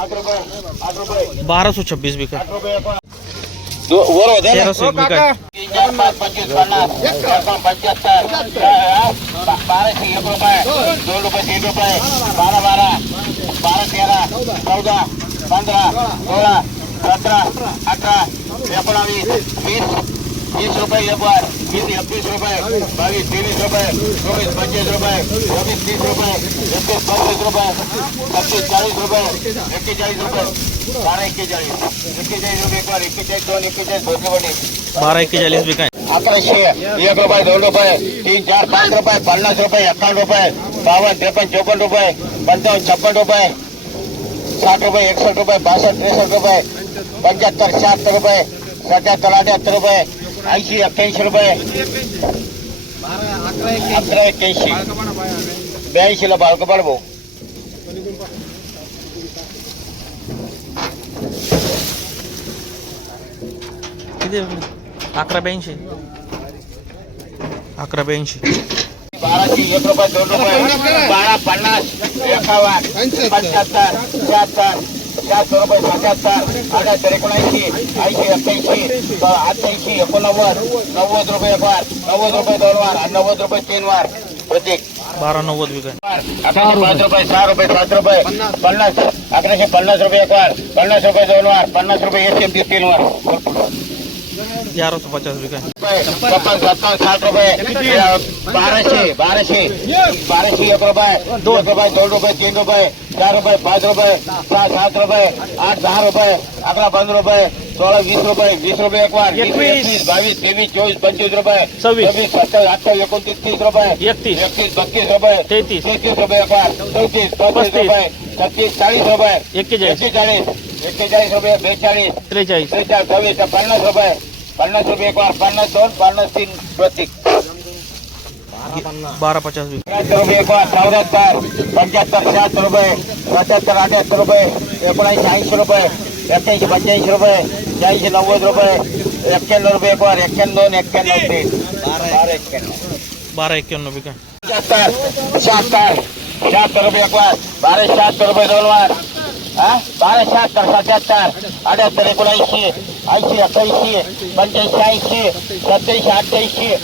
आठ रुपये आठ रुपये। बारा सौ छब्बीस बिका। आठ रुपये दो- वर होते ना? तेरा सौ एक बिका। तीन चार पाच पंचवीस पन्नास एकावन्न पंच्याहत्तर अं, बा- बाराशे एक रुपये। दोन रुपये तीन रुपये बारा बारा बारा तेरा चौदा पंधरा सोळा सतरा अठरा एकोणावीस वीस एक वार वीस एकवीस रुपये बावीस तेवीस रुपये चोवीस पंचवीस रुपये चोवीस तीस रुपये एकवीस पंचवीस रुपये छत्तीस चाळीस रुपये एक्केचाळीस रुपये बारा एक्केचाळीस एक्केचाळीस रुपये एक वार एक्केचाळीस दोन एक्केचाळीस भोगेवाडी बारा एक्केचाळीस बिका अकराशे एक रुपये दोन रुपये तीन चार पाच रुपये पन्नास रुपये एकावन्न रुपये बावन्न त्रेपन्न चौपन्न रुपये पंचावन्न छप्पन्न रुपये साठ रुपये एकसठ रुपये बासठ त्रेसष्ट रुपये पंच्याहत्तर शहात्तर रुपये सत्याहत्तर अठ्याहत्तर रुपये ऐंशी एक्क्याऐंशी रुपये. अकरा एक्क्याऐंशी. ब्याऐंशीला बाळकपाड भाऊ किती? अकरा ब्याऐंशी. अकरा ब्याऐंशी. बाराशे एक रुपये दोन रुपये. बारा पन्नास एकावन्न पंच्याहत्तर शहात्तर. रुपये सत्याहत्तर अठ्याहत्तर एकोणऐंशी ऐंशी एक्क्याऐंशी अठ्ठ्याऐंशी एकोणनव्वद नव्वद रुपये वार नव्वद रुपये दोन वार आणि नव्वद रुपये तीन वार प्रत्येक बारा नव्वद पाच रुपये सहा रुपये सात रुपये पन्नास अकराशे पन्नास रुपये एक वार पन्नास रुपये दोन वार पन्नास रुपये एक तीन वार ग्यारह सौ पचास बिका छप्पन सत्तावन्न साठ रुपये बाराशे बाराशे बाराशे एक रुपये दोन रुपये दोन रुपये तीन रुपये चार रुपये पाच रुपये सहा सात रुपये आठ दहा रुपये अकरा पंधरा रुपये सोळा वीस रुपये वीस रुपये एक वार वीस एकवीस. एकवीस बावीस तेवीस चोवीस पंचवीस रुपये सव्वीस. सव्वीस सत्तावीस अठ्ठावीस एकोणतीस तीस रुपये एकतीस. एकतीस बत्तीस रुपये तेहतीस. तेहतीस रुपये एक वार चौतीस चौतीस पस्तीस. रुपये छत्तीस चाळीस रुपये एक्केचाळीस एक्केचाळीस एक्केचाळीस रुपये बेचाळीस त्रेचाळीस त्रेचाळीस सव्वीस पन्नास रुपये पन्नास रुपये एक वार पन्नास दोन पन्नास तीन प्रतीक बारा पचास रुपये एक वार चौऱ्याहत्तर पंच्याहत्तर शहात्तर रुपये सत्याहत्तर अठ्याहत्तर रुपये एकोणऐंशी ऐंशी रुपये एक्क्याऐंशी पंच्याऐंशी रुपये शहाऐंशी नव्वद रुपये एक्क्याण्णव रुपये एक वार एक्क्याण्णव दोन एक्क्याण्णव तीन बारा एक्क्याण्णव बारा एक्क्याण्णव पंच्याहत्तर शहात्तर शहात्तर रुपये एक वार बारा शहात्तर रुपये दोन वार ಬಾಳೆ ಶಾಖ ಸತ್ಯತ್ತರ್ ಅಡತ್ತರೆ ಗುಣೈಸಿ ಐಸಿ ಅಕ್ಕೈಸಿ પંચ્યાસી ಐಸಿ સત્યાવીસ અઠ્યાસી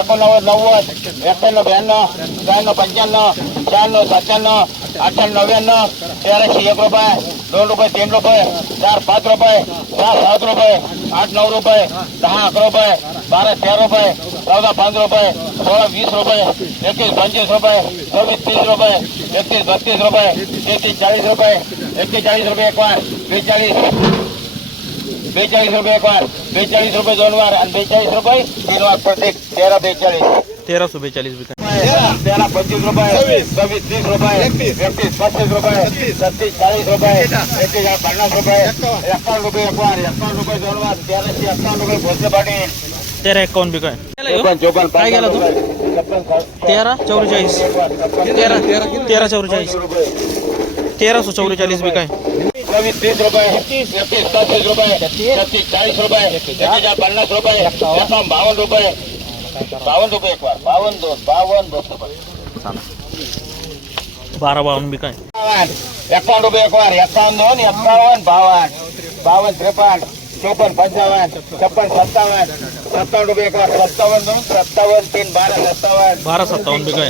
એકોણનવ નવ્વદ, એકાણું બ્યાણું ત્રાણું પંચાણું છ્યાણું સત્યાણું અઠાણું નવ્યાણું તેરસી, એક રૂપિયા, દોઢ રૂપિયા, ત્રણ રૂપિયા, ચાર, પાંચ રૂપિયા ચાર સાત રૂપિયા, આઠ, નવ રૂપિયા, દહ અક રૂપિયા रुपये तेरह रुपए, चौदह पाँच रुपए, सोलह बीस रुपए, इक्कीस पच्चीस रुपए, चौबीस तीस रुपए, इक्कीस बत्तीस रुपए, इक्कीस चालीस रुपए, इक्कीस चालीस रुपए एक चालीस बेचाळीस बेचालीस रुपए एक वार बेचालीस रुपए दोनों बार बेचालीस रुपए तीन बार प्रत्येक, तेरह बेचालीस। तेरह सौ बेचालीस बिका। तेरा पंचवीस रुपये सव्वीस तीस रुपये एकतीस पस्तीस रुपये सत्तीस चाळीस रुपये एक्केचाळीस पन्नास रुपये एकावन्न रुपये एक वार एकावन्न रुपये दोन वार तेराशे एकावन्न रुपये तेरा एक्कावन्न बिका चोपन्न चोपन्न काय? गेला तू? छप्पन साठ- तेरा चौवेचाळीस। तेरा तेरा चौवेचाळीस। तेरा सौ चौवेचाळीस बिका चोवीस तीस रुपये एकतीस पस्तीस रुपये छत्तीस चाळीस रुपये पन्नास रुपये बावन्न रुपये બાવન રૂપિયા એકવાર બાવન દોસ બાવન બસો બાવન બી કઈ એકાવન રૂપિયા એકવાર એકાવન દો ને એકાવન બાવન બાવન ત્રેપન ચોપન પંચાવન છપ્પન સત્તાવન સત્તાવન રૂપિયા એકવાર સત્તાવન દો સત્તાવન તીન બાર સત્તાવન બાર સત્તાવન બી કઈ.